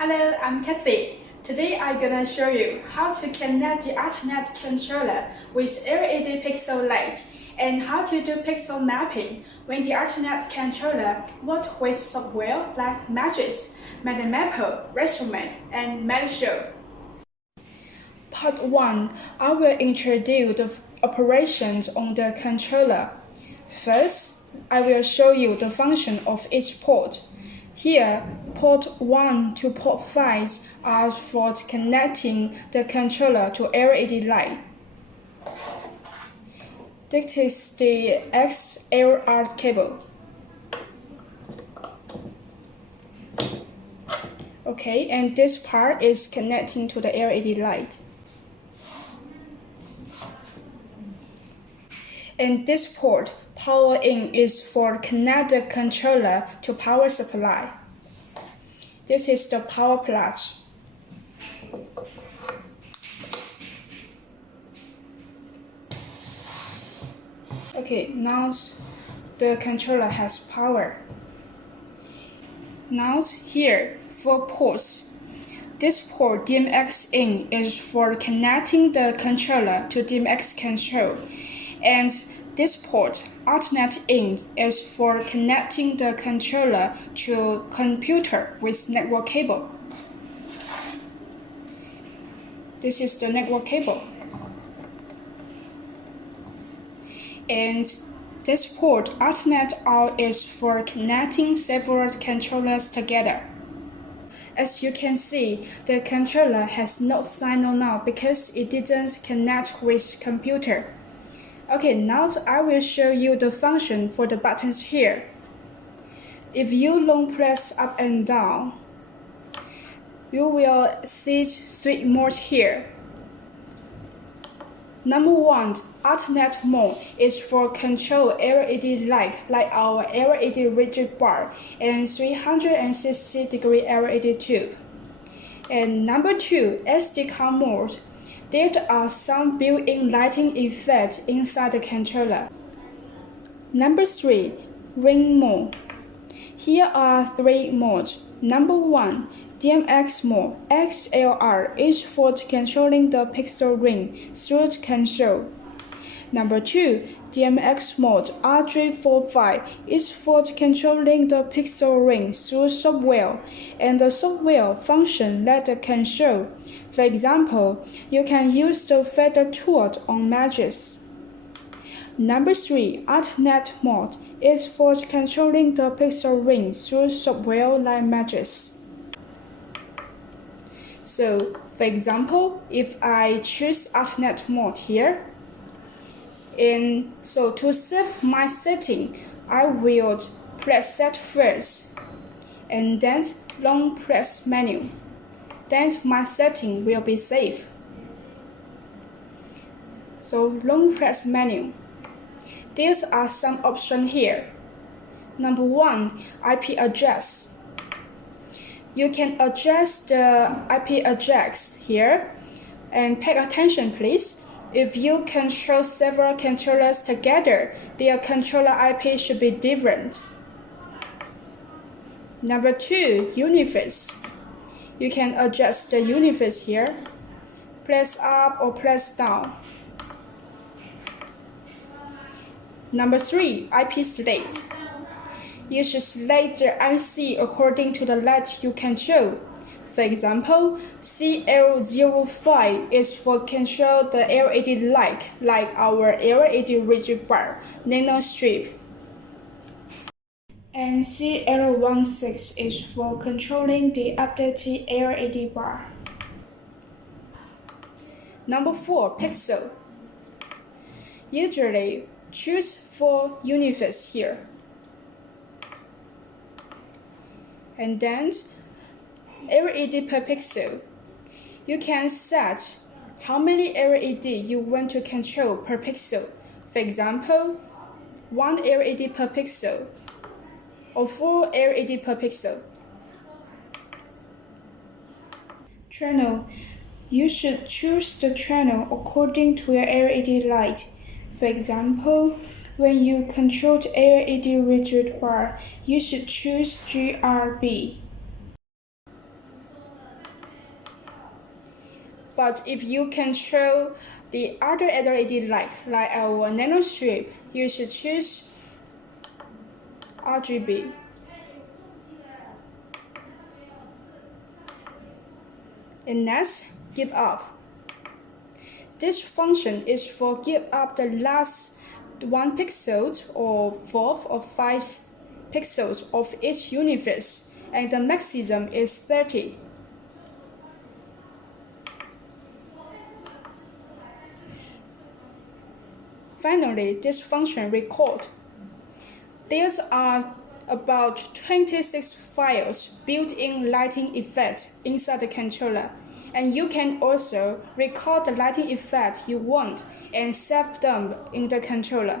Hello, I'm Kathy. Today I'm gonna show you how to connect the Artnet controller with LED pixel light and how to do pixel mapping when the Artnet controller works with software like Madrix, Madmpper, Resolume, and Madrix. Part 1, I will introduce the operations on the controller. First, I will show you the function of each port. Here, port 1 to port 5 are for connecting the controller to LED light. This is the XLR cable. Okay, and this part is connecting to the LED light. And this port, power in, is for connect the controller to power supply. This is the power plug. Okay, now the controller has power. Now here, for ports. This port DMX in is for connecting the controller to DMX Console. And this port, Artnet in, is for connecting the controller to computer with network cable. This is the network cable. And this port, Artnet out, is for connecting several controllers together. As you can see, the controller has no signal now because it didn't connect with computer. Okay, now I will show you the function for the buttons here. If you long press up and down, you will see 3 modes here. Number 1, Artnet mode is for control LED light like our LED rigid bar and 360-degree LED tube. And number 2, SD card mode. There are some built-in lighting effects inside the controller. Number 3, ring mode. Here are 3 modes. Number 1, DMX mode, XLR, is for controlling the pixel ring through the console. Number 2, DMX mode R345 is for controlling the pixel ring through software, and the software function like the console. For example, you can use the feather tool on Madrix. Number 3, Artnet mode is for controlling the pixel ring through software like Madrix. So, for example, if I choose Artnet mode here, so to save my setting, I will press set first, and then long press menu. Then my setting will be saved. So long press menu. These are some options here. Number 1, IP address. You can adjust the IP address here, and pay attention please. If you control several controllers together, their controller IP should be different. Number 2, uniface. You can adjust the uniface here. Press up or press down. Number 3, IP slate. You should select the IC according to the light you control. For example, CL-404R is for control the LED light like our LED rigid bar, nano strip. And CL-106 is for controlling the updated LED bar. Number 4, pixel. Usually, choose 4 uniface here. And then LED per pixel. You can set how many LED you want to control per pixel. For example, 1 LED per pixel or 4 LED per pixel. Channel. You should choose the channel according to your LED light. For example, when you control the LED rigid bar, you should choose GRB. But if you control the other LED light, like our nano strip, you should choose RGB. And next, give up. This function is for give up the last 1 pixel or 4 or 5 pixels of each universe, and the maximum is 30. Finally, this function record. There are about 26 files built-in lighting effects inside the controller, and you can also record the lighting effect you want and save them in the controller.